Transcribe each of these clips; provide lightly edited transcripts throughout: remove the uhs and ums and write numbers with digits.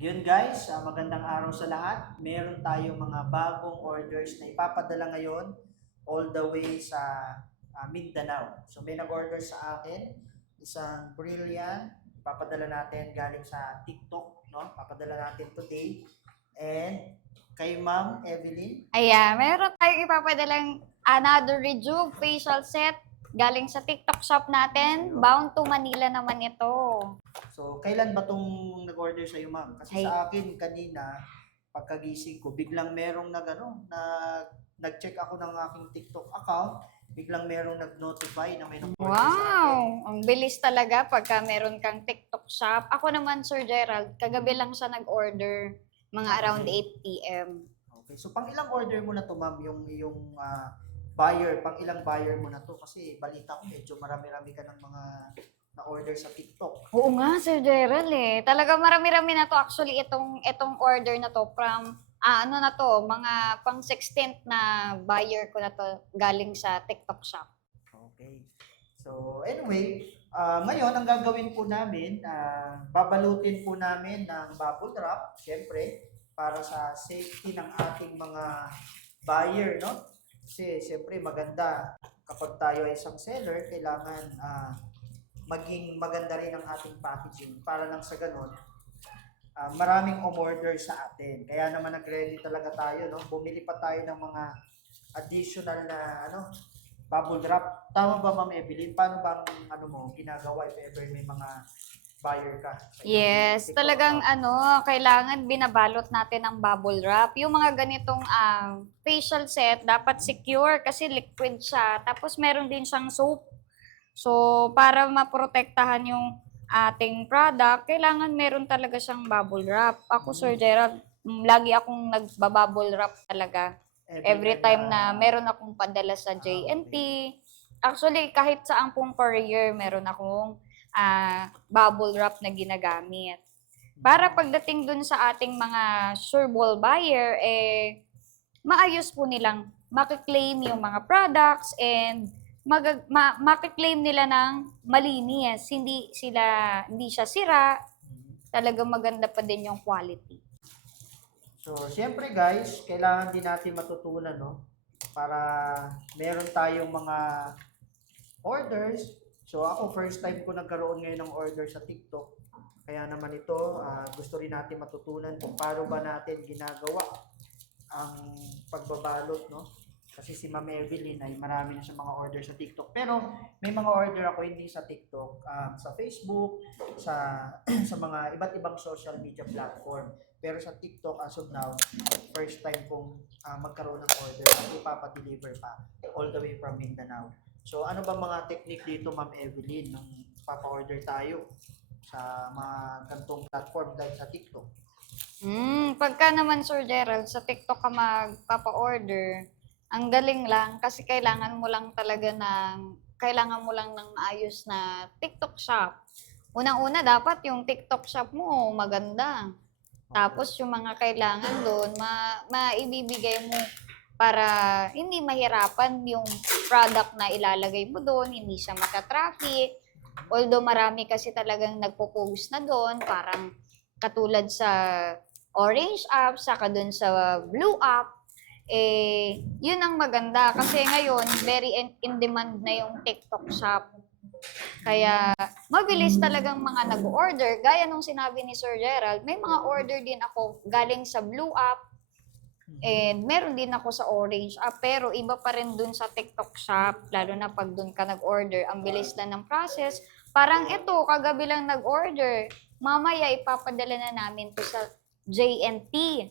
Yun guys, magandang araw sa lahat. Meron tayong mga bagong orders na ipapadala ngayon all the way sa Mindanao. So may nag-order sa akin, isang brilliant, ipapadala natin galing sa TikTok, no? Papadala natin today. And kay Ma'am Evelyn. Ayan, meron tayong ipapadalang another Rejuve facial set galing sa TikTok shop natin. Bound to Manila naman ito. So, kailan ba tong nag-order sa'yo, ma'am? Kasi sa akin kanina, pagkagising ko, biglang merong nag-check ako ng aking TikTok account, biglang merong nag-notify na may nag-order sa akin. Wow! Ang bilis talaga pagka meron kang TikTok shop. Ako naman, Sir Gerald, kagabi lang siya nag-order, mga around 8 p.m. Okay. So, pang ilang order mo na to, ma'am, yung buyer, pang ilang buyer mo na to? Kasi balita ko medyo marami-rami ka ng mga na-order sa TikTok. Oo nga, Sir Gerald eh. Talaga marami-rami na to. Actually, itong order na to from, ano na to, mga pang 16th na buyer ko na to galing sa TikTok shop. Okay. So, anyway, ngayon, ang gagawin po namin, babalutin po namin ng bubble wrap, syempre, para sa safety ng ating mga buyer, no? Kasi, syempre, maganda kapag tayo ay isang seller, kailangan maging maganda rin ang ating packaging para lang sa ganun, maraming umorder sa atin. Kaya naman nag-ready talaga tayo, no? Bumili pa tayo ng mga additional na bubble wrap. Tama ba, Ma'am Evelyn? Paano bang mo ginagawa if ever may mga buyer ka? Yes, talagang kailangan binabalot natin ng bubble wrap. Yung mga ganitong facial set, dapat secure kasi liquid siya. Tapos meron din siyang soap. So, para maprotektahan yung ating product, kailangan meron talaga siyang bubble wrap. Ako, Sir Gerald, lagi akong nagbabubble wrap talaga. Every time na meron akong padala sa JNT. Actually, kahit saan pong courier, meron akong bubble wrap na ginagamit. Para pagdating dun sa ating mga sureball buyer, maayos po nilang makiklaim yung mga products and makiklaim nila ng malinis. Hindi siya sira. Talagang maganda pa din yung quality. So, siyempre guys, kailangan din natin matutunan, no? Para meron tayong mga orders. So, ako first time ko nagkaroon ngayon ng order sa TikTok. Kaya naman ito, gusto rin natin matutunan kung paano ba natin ginagawa ang pagbabalot, no? Kasi si Ma'am Evelyn ay marami na siya mga order sa TikTok. Pero may mga order ako hindi sa TikTok, sa Facebook, sa sa mga iba't ibang social media platform. Pero sa TikTok as of now, first time kong magkaroon ng order at ipapa-deliver pa all the way from Mindanao. So ano ba mga technique dito, Ma'am Evelyn, nung papa-order tayo sa mga gantong platform like sa TikTok? Pagka naman, Sir Gerald, sa TikTok ka magpapa-order, ang galing lang kasi kailangan mo lang ng maayos na TikTok shop. Unang-una, dapat yung TikTok shop mo maganda. Tapos yung mga kailangan doon, maibibigay mo para hindi mahirapan yung product na ilalagay mo doon, hindi siya mata-traffic. Although marami kasi talagang nagpo-post na doon, parang katulad sa orange app, saka doon sa blue app, yun ang maganda. Kasi ngayon, very in demand na yung TikTok shop. Kaya, mabilis talagang mga nag-order. Gaya nung sinabi ni Sir Gerald, may mga order din ako galing sa blue app, and meron din ako sa orange app, pero iba pa rin dun sa TikTok shop, lalo na pag dun ka nag-order, ang bilis lang ng process. Parang ito, kagabi lang nag-order, mamaya ipapadala na namin to sa JNT.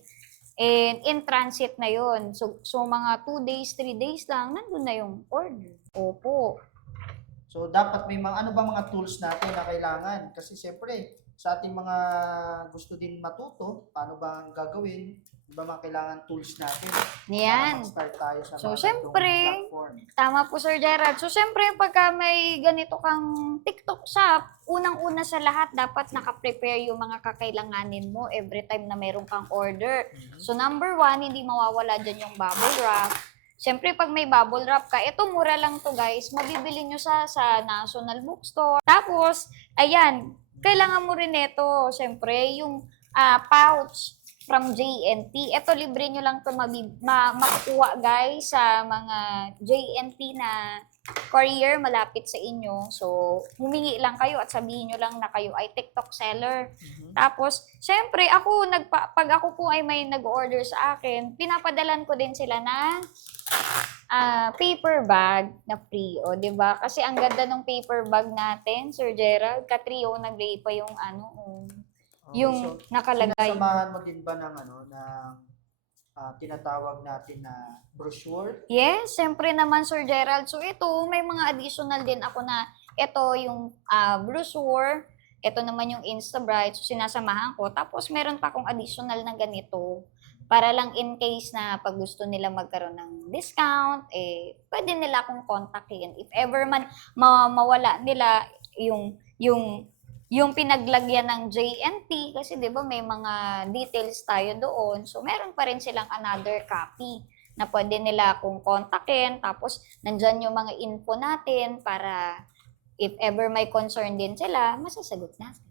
And in transit na yon. So mga 2 days, 3 days lang, nandun na yung order. Opo. So dapat may mga ano ba mga tools natin na kailangan kasi siyempre sa ating mga gusto din matuto, paano ba ang gagawin? Di ba mga kailangan tools natin Yan. para mag-start tayo sa So, mga syempre, platform? tama po, Sir Gerald. So, syempre, pagka may ganito kang TikTok shop, unang-una sa lahat, dapat naka-prepare yung mga kakailanganin mo every time na meron kang order. So, number 1, hindi mawawala dyan yung bubble wrap. Siyempre, pag may bubble wrap ka, ito mura lang to guys. Mabibili nyo sa National Bookstore. Tapos, ayan, kailangan mo rin ito, siyempre, yung pouch from JNT. Ito, libre nyo lang ito makukuha, guys, sa mga JNT na courier malapit sa inyo. So, humingi lang kayo at sabihin nyo lang na kayo ay TikTok seller. Tapos, syempre, pag ako po ay may nag-order sa akin, pinapadalan ko din sila ng paper bag na free. O, di ba? Kasi ang ganda ng paper bag natin, Sir Gerald. Katrio, naglay pa yung yung nakalagay. Sinasamahan mo din ba ng tinatawag natin na brochure? Yes, syempre naman, Sir Gerald. So, ito, may mga additional din ako na ito yung brochure, ito naman yung Instabright, so sinasamahan ko. Tapos, meron pa akong additional na ganito para lang in case na pag gusto nila magkaroon ng discount, pwede nila akong kontakin. If ever man mawala nila yung pinaglagyan ng JNT, kasi 'di ba may mga details tayo doon. So meron pa rin silang another copy na pwede nila akong kontakin. Tapos nandyan yung mga info natin para if ever may concern din sila, masasagot natin.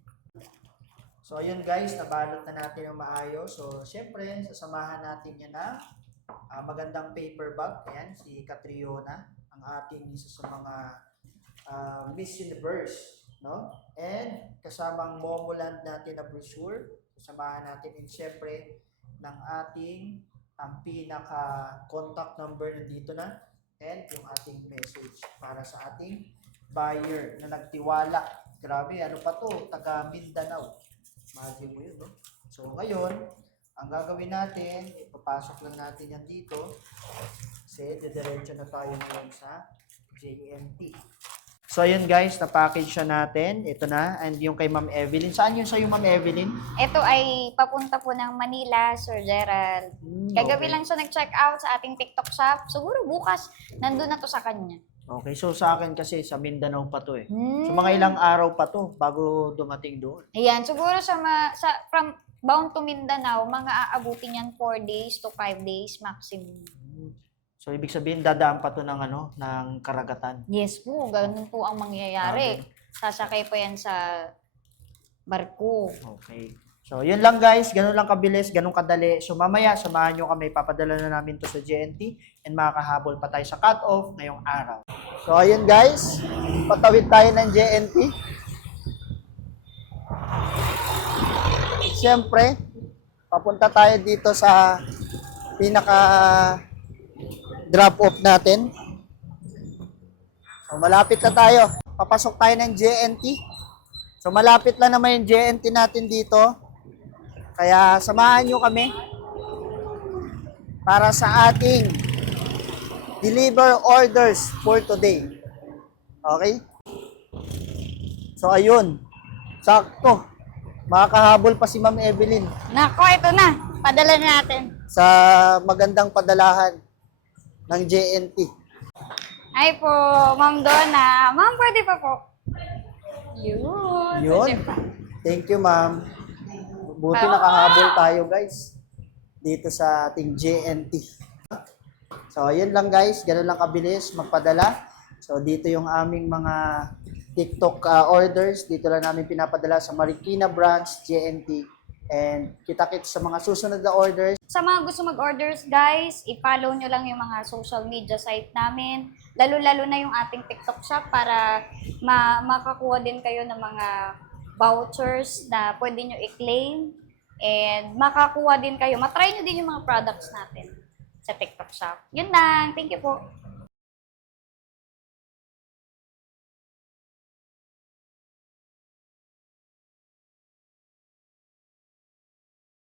So ayun guys, nabalot na natin ng maayos. So syempre, sasamahan natin yan na magandang paper bag. Ayan, si Catriona, ang ating isa sa mga Miss Universe, no? And kasamang Momoland natin na brochure, sasamahan natin din syempre ng ating ang pinaka-contact number na dito na, and yung ating message para sa ating buyer na nagtiwala. Grabe, ano pa to? Taga Mindanao. Imagine mo yun, no? So ngayon, ang gagawin natin, ipapasok lang natin yan dito kasi didiretso na tayo ngayon sa JNT. So ayun guys, na-package siya natin. Ito na. And yung kay Ma'am Evelyn. Saan yun sa'yo, Ma'am Evelyn? Ito ay papunta po ng Manila, Sir Gerald. Kagabi Okay. lang siya nag-check out sa ating TikTok shop. Siguro bukas, nandun na to sa kanya. Okay, so sa akin kasi sa Mindanao pa to eh. So mga ilang araw pa to bago dumating doon. Ayan, siguro from bound to Mindanao, mga aabutin yan 4 days to 5 days maximum. So ibig sabihin dadaan pa to ng ng karagatan. Yes po, ganun po ang mangyayari. Sasakay pa yan sa barko. Okay. So yun lang guys, ganun lang kabilis, ganun kadali. So mamaya samahan nyo kami, papadala na namin to sa JNT and makakahabol pa tayo sa cut-off ngayong araw. So ayun guys, patawid tayo ng JNT. Siyempre, papunta tayo dito sa pinaka drop off natin. So malapit na tayo. Papasok tayo ng JNT. So malapit lang naman yung JNT natin dito. Kaya samahan nyo kami para sa ating deliver orders for today. Okay? So ayun. Sakto. Makakahabol pa si Ma'am Evelyn Nako, ito na. Padala na natin. sa magandang padalahan ng JNT. Ay po, Ma'am Donna. Ma'am, pwede pa po. Yun. Yun. Thank you, ma'am. Buti nakahabol tayo, guys. Dito sa ating JNT. So, ayun lang, guys. Ganun lang kabilis magpadala. So, dito yung aming mga TikTok orders. Dito lang namin pinapadala sa Marikina branch, JNT. And kita-kits sa mga susunod na orders. Sa mga gusto mag-orders, guys, i-follow nyo lang yung mga social media site namin. Lalo-lalo na yung ating TikTok shop para makakuha din kayo ng mga vouchers na pwede nyo i-claim. And makakuha din kayo, matry nyo din yung mga products natin sa TikTok shop. Yun lang. Thank you po.